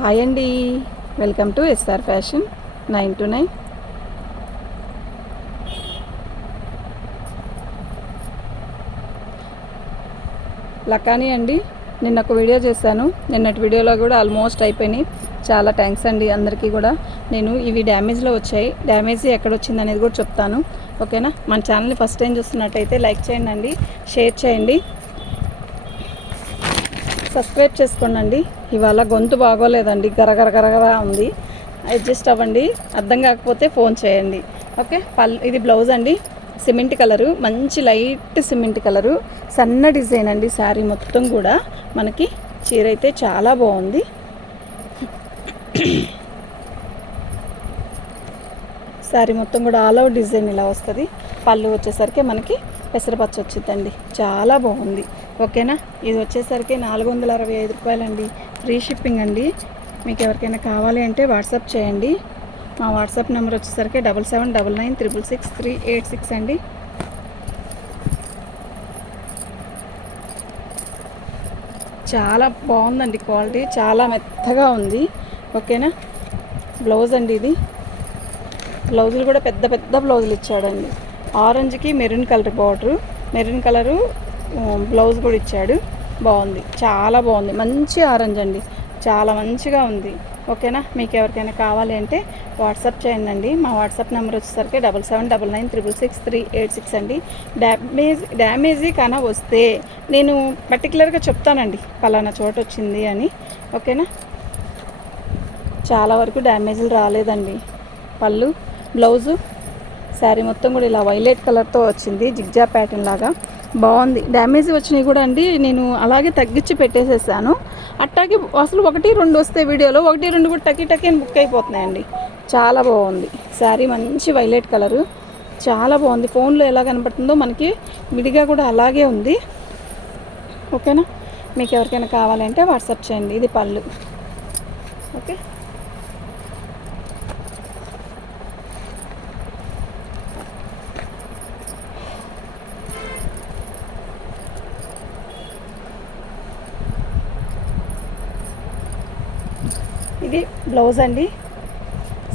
Hi అండి, welcome to SR fashion 9 to 9. లకానీ అండి. నిన్న ఒక వీడియో చేశాను. నిన్నటి వీడియోలో కూడా ఆల్మోస్ట్ అయిపోయినాయి. చాలా థ్యాంక్స్ అండి అందరికీ కూడా. నేను ఇవి డ్యామేజ్లో వచ్చాయి. డ్యామేజ్ ఎక్కడ వచ్చింది అనేది కూడా చెప్తాను, ఓకేనా. మన ఛానల్ని ఫస్ట్ టైం చూస్తున్నట్టయితే లైక్ చేయండి అండి, షేర్ చేయండి, సబ్స్క్రైబ్ చేసుకోండి. ఇవాళ గొంతు బాగోలేదండి, గరగరగరగరా ఉంది, అడ్జస్ట్ అవ్వండి. అర్థం కాకపోతే ఫోన్ చేయండి, ఓకే. ఇది బ్లౌజ్ అండి, సిమెంట్ కలరు, మంచి లైట్ సిమెంట్ కలరు, సన్న డిజైన్ అండి. శారీ మొత్తం కూడా మనకి చీర అయితే చాలా బాగుంది. శారీ మొత్తం కూడా ఆల్ ఓవర్ డిజైన్ ఇలా వస్తుంది. పళ్ళు వచ్చేసరికి మనకి పెసరపచ్చ వచ్చిందండి, చాలా బాగుంది, ఓకేనా. ఇది వచ్చేసరికి 465 రూపాయలండి, ఫ్రీ షిప్పింగ్ అండి. మీకు ఎవరికైనా కావాలి అంటే వాట్సాప్ చేయండి. మా వాట్సాప్ నెంబర్ వచ్చేసరికి 7799666386 అండి. చాలా బాగుందండి, క్వాలిటీ చాలా మెత్తగా ఉంది, ఓకేనా. బ్లౌజ్ అండి, ఇది బ్లౌజులు కూడా పెద్ద పెద్ద బ్లౌజులు ఇచ్చాడండి. ఆరెంజ్కి maroon colour border, maroon colour blouse కూడా ఇచ్చాడు. బాగుంది, చాలా బాగుంది, మంచి ఆరెంజ్ అండి, చాలా మంచిగా ఉంది, ఓకేనా. మీకు ఎవరికైనా కావాలి అంటే వాట్సాప్ చేయండి. మా వాట్సాప్ నెంబర్ వచ్చేసరికి 7799666386 అండి. డ్యామేజీ కానీ వస్తే నేను పర్టికులర్గా చెప్తానండి, పలానా చోట వచ్చింది అని, ఓకేనా. చాలా వరకు డ్యామేజ్లు రాలేదండి. పళ్ళు, బ్లౌజు, శారీ మొత్తం కూడా ఇలా వైలెట్ కలర్తో వచ్చింది, జిగ్జా ప్యాటర్న్ లాగా బాగుంది. డ్యామేజ్ వచ్చినాయి కూడా అండి, నేను అలాగే తగ్గించి పెట్టేసేసాను. అట్టాగే అసలు 1-2 వస్తే వీడియోలో 1-2 కూడా టకి అని బుక్ అయిపోతున్నాయండి. చాలా బాగుంది శారీ, మంచి వైలెట్ కలరు, చాలా బాగుంది. ఫోన్లో ఎలా కనపడుతుందో మనకి విడిగా కూడా అలాగే ఉంది, ఓకేనా. మీకు ఎవరికైనా కావాలంటే వాట్సాప్ చేయండి. ఇది పళ్ళు, ఓకే. ఇది బ్లౌజ్ అండి.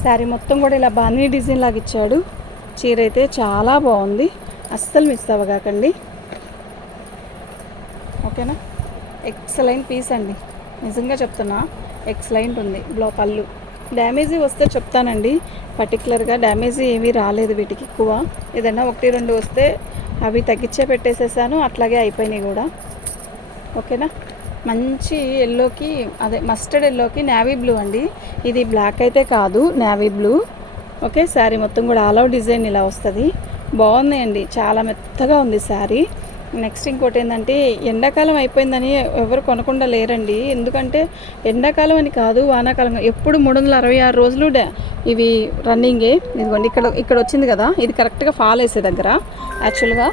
శారీ మొత్తం కూడా ఇలా బాందిని డిజైన్ లాగా ఇచ్చాడు. చీర అయితే చాలా బాగుంది, అస్సలు మిస్ అవ్వగాకండి, ఓకేనా. ఎక్సలెంట్ పీస్ అండి, నిజంగా చెప్తున్నా, ఎక్సలెంట్ ఉంది. పళ్ళు డ్యామేజీ వస్తే చెప్తానండి, పర్టికులర్గా డ్యామేజీ ఏమీ రాలేదు వీటికి. ఎక్కువ ఏదైనా 1-2 వస్తే అవి తగ్గించే పెట్టేసేసాను, అట్లాగే అయిపోయినాయి కూడా, ఓకేనా. మంచి ఎల్లోకి, అదే మస్టర్డ్ ఎల్లోకి నేవీ బ్లూ అండి. ఇది బ్లాక్ అయితే కాదు, నేవీ బ్లూ, ఓకే. శారీ మొత్తం కూడా ఆల్ ఓవర్ డిజైన్ ఇలా వస్తుంది, బాగుందండి, చాలా మెత్తగా ఉంది శారీ. నెక్స్ట్ ఇంకోటి ఏంటంటే, ఎండాకాలం అయిపోయిందని ఎవరు కొనకుండా లేరండి. ఎందుకంటే ఎండాకాలం అని కాదు, వానాకాలం, ఎప్పుడు 366 రోజులు ఇవి రన్నింగే. ఇదిగోండి, ఇక్కడ వచ్చింది కదా, ఇది కరెక్ట్గా ఫాల్ వేసే దగ్గర యాక్చువల్గా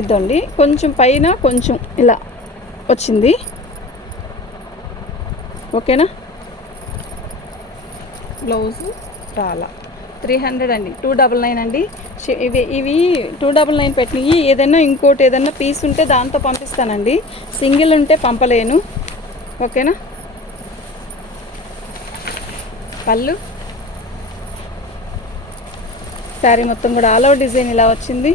ఇదండి. కొంచెం పైన కొంచెం ఇలా వచ్చింది, ఓకేనా. బ్లౌజు రాలా, 300 అండి, 299 అండి. ఇవి 299 పెట్టినవి. ఏదైనా ఇంకోటి ఏదైనా పీస్ ఉంటే దాంతో పంపిస్తానండి, సింగిల్ ఉంటే పంపలేను, ఓకేనా. పళ్ళు, శారీ మొత్తం కూడా ఆల్ ఓవర్ డిజైన్ ఇలా వచ్చింది,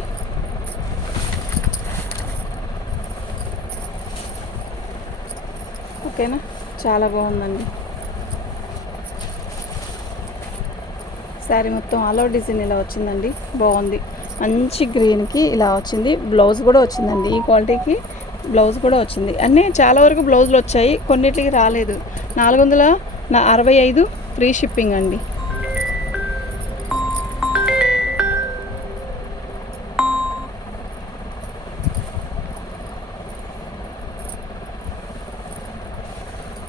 ఓకేనా. చాలా బాగుందండి శారీ మొత్తం ఆల్ ఓవర్ డిజైన్ ఇలా వచ్చిందండి, బాగుంది. మంచి గ్రీన్కి ఇలా వచ్చింది. బ్లౌజ్ కూడా వచ్చిందండి, ఈ క్వాలిటీకి బ్లౌజ్ కూడా వచ్చింది. అన్నీ చాలా వరకు బ్లౌజులు వచ్చాయి, కొన్నిటికి రాలేదు. 465 ఫ్రీ షిప్పింగ్ అండి.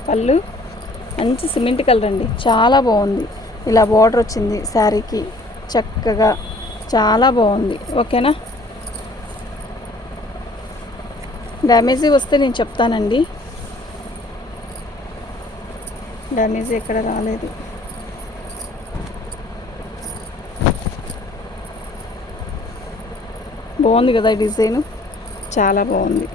పళ్ళు మంచి సిమెంట్ కలర్ అండి, చాలా బాగుంది. ఇలా బార్డర్ వచ్చింది శారీకి, చక్కగా చాలా బాగుంది, ఓకేనా. డ్యామేజీ వస్తే నేను చెప్తానండి, డ్యామేజీ ఎక్కడ రాలేదు. బాగుంది కదా డిజైను, చాలా బాగుంది.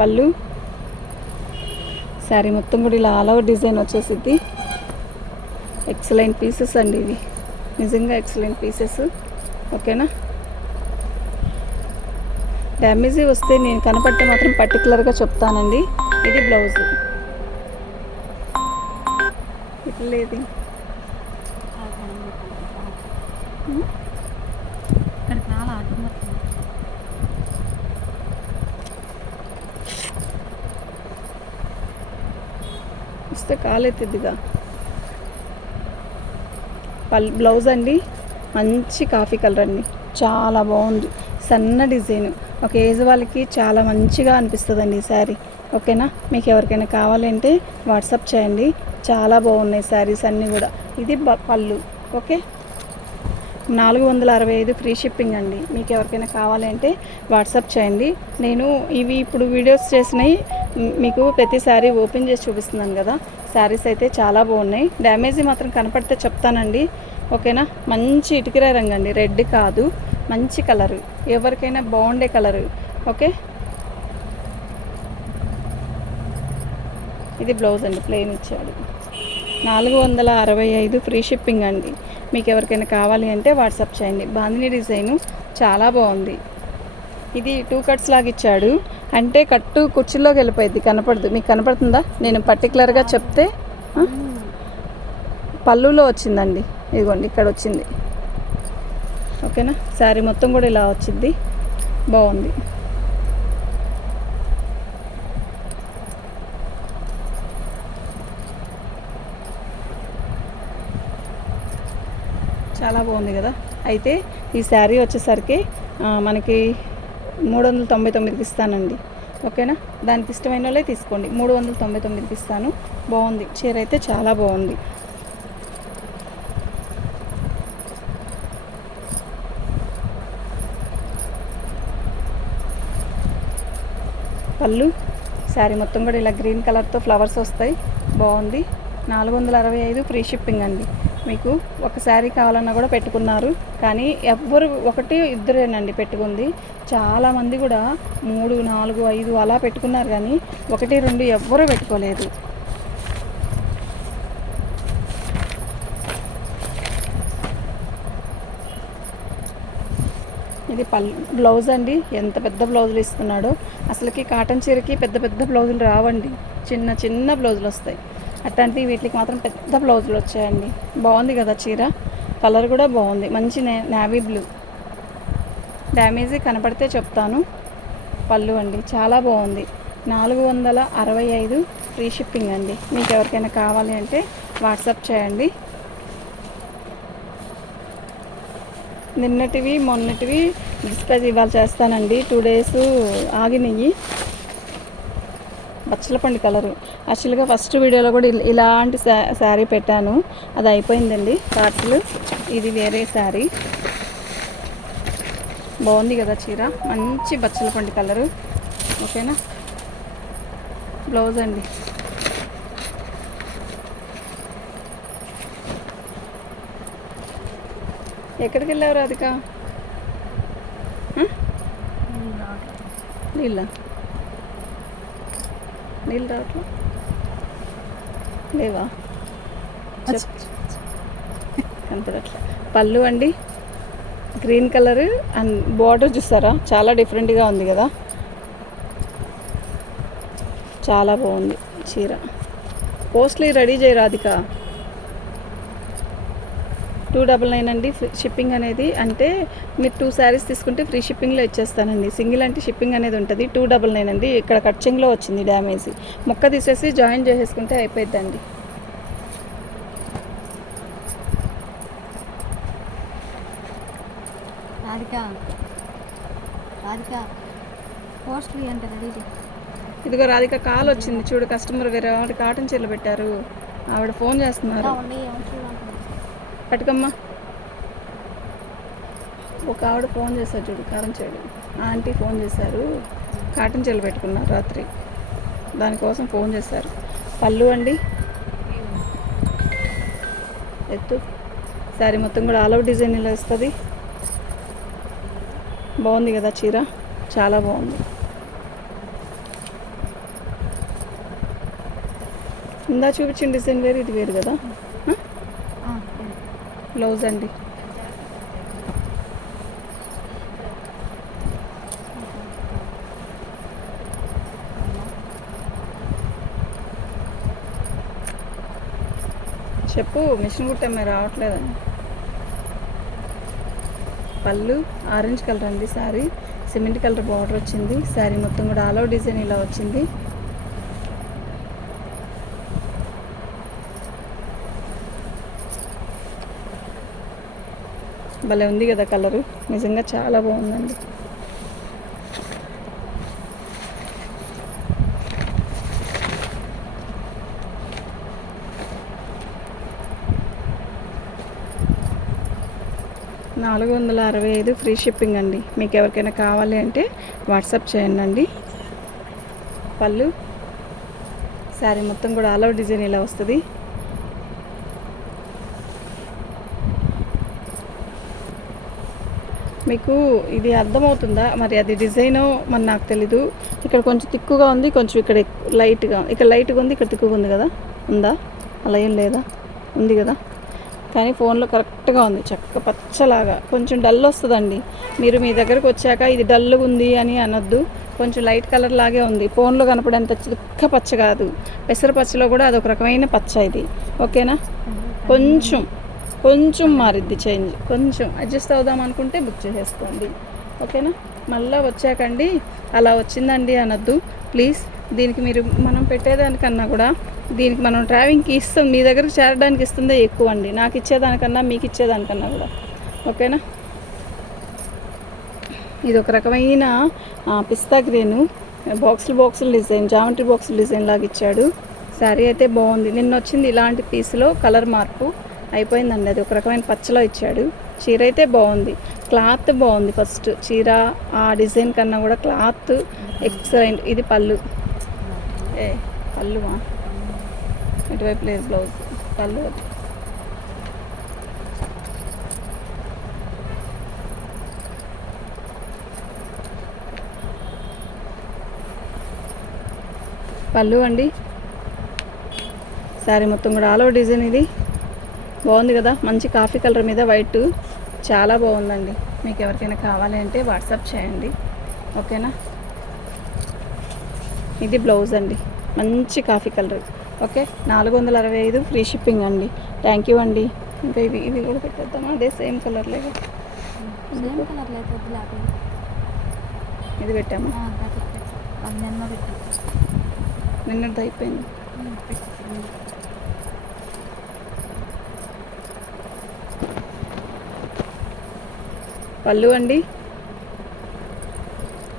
పళ్ళు. శారీ మొత్తం కూడా ఇలా ఆల్ ఓవర్ డిజైన్ వచ్చేసిద్ది. ఎక్సలెంట్ పీసెస్ అండి ఇవి, నిజంగా ఎక్సలెంట్ పీసెస్. ఓకేనా. డ్యామేజీ వస్తే నేను కనపడితే మాత్రం పర్టికులర్గా చెప్తానండి. ఇది బ్లౌజ్. ఇట్లేదు ఇస్తే కాలెత్తిద్దిగా. బ్లౌజ్ అండి మంచి కాఫీ కలర్ అండి, చాలా బాగుంది. సన్న డిజైన్, ఒక ఏజ్ వాళ్ళకి చాలా మంచిగా అనిపిస్తుందండి ఈ శారీ. ఓకేనా. మీకు ఎవరికైనా కావాలంటే వాట్సాప్ చేయండి, చాలా బాగున్నాయి శారీస్ అన్నీ కూడా. ఇది పళ్ళు. ఓకే. 465 ఫ్రీ షిప్పింగ్ అండి. మీకు ఎవరికైనా కావాలంటే వాట్సాప్ చేయండి. నేను ఇవి ఇప్పుడు వీడియోస్ చేసినవి మీకు ప్రతిసారి ఓపెన్ చేసి చూపిస్తున్నాను కదా. శారీస్ అయితే చాలా బాగున్నాయి. డ్యామేజీ మాత్రం కనపడితే చెప్తానండి. ఓకేనా. మంచి ఇటుకరాయి రంగు అండి, రెడ్ కాదు, మంచి కలరు, ఎవరికైనా బాగుండే కలరు. ఓకే. ఇది బ్లౌజ్ అండి, ప్లెయిన్ ఇచ్చాడు. 465 ఫ్రీ షిప్పింగ్ అండి. మీకు ఎవరికైనా కావాలి అంటే వాట్సాప్ చేయండి. బాందిని డిజైను చాలా బాగుంది. ఇది 2 కట్స్ లాగా ఇచ్చాడు, అంటే కట్టు కుర్చీలోకి వెళ్ళిపోయింది, కనపడదు. మీకు కనపడుతుందా? నేను పర్టికులర్గా చెప్తే. పళ్ళులో వచ్చిందండి, ఇదిగోండి ఇక్కడ వచ్చింది. ఓకేనా. శారీ మొత్తం కూడా ఇలా వచ్చింది, బాగుంది. చాలా బాగుంది కదా. అయితే ఈ శారీ వచ్చేసరికి మనకి 399కి ఇస్తానండి. ఓకేనా. దానికి ఇష్టమైన వాళ్ళే తీసుకోండి. 399కి ఇస్తాను. బాగుంది చీర అయితే, చాలా బాగుంది. పళ్ళు. శారీ మొత్తం కూడా ఇలా గ్రీన్ కలర్తో ఫ్లవర్స్ వస్తాయి, బాగుంది. 465 ఫ్రీ షిప్పింగ్ అండి. మీకు ఒక శారీ కావాలన్నా కూడా పెట్టుకున్నారు, కానీ ఎవ్వరు ఒకటి ఇద్దరేనండి పెట్టుకుంది. చాలామంది కూడా 3, 4, 5 అలా పెట్టుకున్నారు, కానీ 1, 2 ఎవ్వరూ పెట్టుకోలేదు. ఇది బ్లౌజ్ అండి, ఎంత పెద్ద బ్లౌజులు ఇస్తున్నాడో. అసలుకి కాటన్ చీరకి పెద్ద పెద్ద బ్లౌజులు రావండి, చిన్న చిన్న బ్లౌజులు వస్తాయి. అట్లాంటివి వీటికి మాత్రం పెద్ద బ్లౌజులు వచ్చాయండి. బాగుంది కదా చీర, కలర్ కూడా బాగుంది, మంచి నేవీ బ్లూ. డ్యామేజీ కనపడితే చెప్తాను. పళ్ళు అండి, చాలా బాగుంది. 465 ఫ్రీ షిప్పింగ్ అండి. మీకు ఎవరికైనా కావాలి అంటే వాట్సాప్ చేయండి. నిన్నటివి మొన్నటివి డిస్పాచ్ ఇవాళ చేస్తానండి. 2 డేస్ ఆగినవి. బచ్చలపండు కలరు, యాక్చువల్గా ఫస్ట్ వీడియోలో కూడా ఇలాంటి శారీ పెట్టాను, అది అయిపోయిందండి పార్సల్. ఇది వేరే శారీ, బాగుంది కదా చీర, మంచి బచ్చలపండు కలరు. ఓకేనా. బ్లౌజ్ అండి. ఎక్కడికి వెళ్ళావు రాధిక? నీళ్ళు రావట్లా లేవా? కనపడట్లా. పళ్ళు అండి, గ్రీన్ కలర్ అండ్ బార్డర్ చూసారా, చాలా డిఫరెంట్గా ఉంది కదా, చాలా బాగుంది చీర. పోస్ట్లీ రెడీ చేయి రాధిక. 299 అండి షిప్పింగ్ అనేది. అంటే మీరు 2 శారీస్ తీసుకుంటే ఫ్రీ షిప్పింగ్లో ఇచ్చేస్తానండి. సింగిల్ అంటే షిప్పింగ్ అనేది ఉంటుంది. 299 అండి. ఇక్కడ కట్చింగ్లో వచ్చింది డ్యామేజ్, మొక్క తీసేసి జాయిన్ చేసేసుకుంటే అయిపోద్దండి. ఇదిగో రాధిక కాల్ వచ్చింది చూడు, కస్టమర్ వేరే ఆవిడ కాటన్ చీరలు పెట్టారు, ఆవిడ ఫోన్ చేస్తున్నారు. పట్టుకమ్మా. ఒక ఆవిడ ఫోన్ చేశారు చూడు, కారం చేయడు ఆంటీ ఫోన్ చేశారు, కాటన్ చీరలు పెట్టుకున్నారు రాత్రి, దానికోసం ఫోన్ చేశారు. పళ్ళు అండి, ఎత్తు. శారీ మొత్తం కూడా ఆల్ ఓవర్ డిజైన్ ఇలా వస్తుంది. బాగుంది కదా చీర, చాలా బాగుంది. ఇందా చూపించిన డిజైన్ వేరు, ఇది వేరు కదా. బ్లౌజ్ అండి. చెప్పు, మిషన్ కుట్టమ్మే రావట్లేదని. పళ్ళు ఆరెంజ్ కలర్ అండి. శారీ సిమెంట్ కలర్ బార్డర్ వచ్చింది. శారీ మొత్తం కూడా ఆల్ ఓవర్ డిజైన్ ఇలా వచ్చింది. భలే ఉంది కదా కలరు, నిజంగా చాలా బాగుందండి. $465 ఫ్రీ షిప్పింగ్ అండి. మీకు ఎవరికైనా కావాలి అంటే వాట్సాప్ చేయండి అండి. పళ్ళు శారీ మొత్తం కూడా ఆల్ ఓవర్ డిజైన్ ఇలా వస్తుంది. మీకు ఇది అర్థమవుతుందా మరి? అది డిజైను మరి నాకు తెలీదు. ఇక్కడ కొంచెం తిక్కుగా ఉంది, కొంచెం ఇక్కడ లైట్గా, ఇక్కడ లైట్గా ఉంది, ఇక్కడ తిక్కుగా ఉంది కదా. ఉందా? అలా ఏం లేదా? ఉంది కదా. కానీ ఫోన్లో కరెక్ట్గా ఉంది, చక్క పచ్చలాగా. కొంచెం డల్ వస్తుందండి, మీరు మీ దగ్గరకు వచ్చాక ఇది డల్గా ఉంది అని అనొద్దు. కొంచెం లైట్ కలర్ లాగే ఉంది. ఫోన్లో కనపడేంత చిక్క పచ్చ కాదు. పెసర పచ్చలో కూడా అదొక రకమైన పచ్చ ఇది. ఓకేనా? కొంచెం కొంచెం మారిద్ది, చేంజ్ కొంచెం అడ్జస్ట్ అవుదాం అనుకుంటే బుక్ చేసేసుకోండి. ఓకేనా? మళ్ళీ వచ్చాకండి అలా వచ్చిందండి అనొద్దు ప్లీజ్. దీనికి మీరు మనం పెట్టేదానికన్నా కూడా దీనికి మనం ట్రావెలింగ్కి ఇస్తాం, మీ దగ్గరకు చేరడానికి ఇస్తుందే ఎక్కువ అండి, నాకు ఇచ్చేదానికన్నా మీకు ఇచ్చేదానికన్నా కూడా. ఓకేనా? ఇది ఒక రకమైన పిస్తా గ్రీను బాక్సులు డిజైన్, జామెట్రీ బాక్సులు డిజైన్ లాగా ఇచ్చాడు. శారీ అయితే బాగుంది. నిన్న వచ్చింది ఇలాంటి పీస్లో కలర్ మార్పు అయిపోయిందండి, అది ఒక రకమైన పచ్చలో ఇచ్చాడు. చీర అయితే బాగుంది, క్లాత్ బాగుంది. ఫస్ట్ చీర ఆ డిజైన్ కన్నా కూడా క్లాత్ ఎక్సలెంట్. ఇది పళ్ళు, పళ్ళువా ఇటువైపు లేదు, బ్లౌజ్. పళ్ళు అది. పళ్ళు అండి. శారీ మొత్తం కూడా ఆల్ ఓవర్ డిజైన్. ఇది బాగుంది కదా, మంచి కాఫీ కలర్ మీద వైట్, చాలా బాగుందండి. మీకు ఎవరికైనా కావాలి అంటే వాట్సాప్ చేయండి. ఓకేనా? ఇది బ్లౌజ్ అండి, మంచి coffee colour. Okay, $465 free shipping అండి. థ్యాంక్ యూ అండి. ఇంకా ఇవి కూడా పెట్టేద్దామా? అదే సేమ్ కలర్లేగా. ఇది పెట్టామా? నిన్నది అయిపోయింది. పళ్ళు అండి.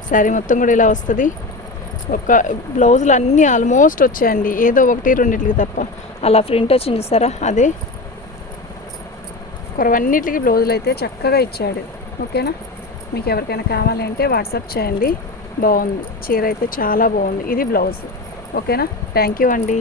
శారీ మొత్తం కూడా ఇలా వస్తుంది. ఒక బ్లౌజులు అన్నీ ఆల్మోస్ట్ వచ్చాయండి, ఏదో ఒకటి రెండింటికి తప్ప. అలా ప్రింట్ వచ్చింది చూసారా, అదే. కొరవన్నిటికి బ్లౌజులు అయితే చక్కగా ఇచ్చాడు. ఓకేనా? మీకు ఎవరికైనా కావాలి అంటే వాట్సాప్ చేయండి. బాగుంది చీర అయితే, చాలా బాగుంది. ఇది బ్లౌజ్. ఓకేనా? థ్యాంక్ యూ అండి.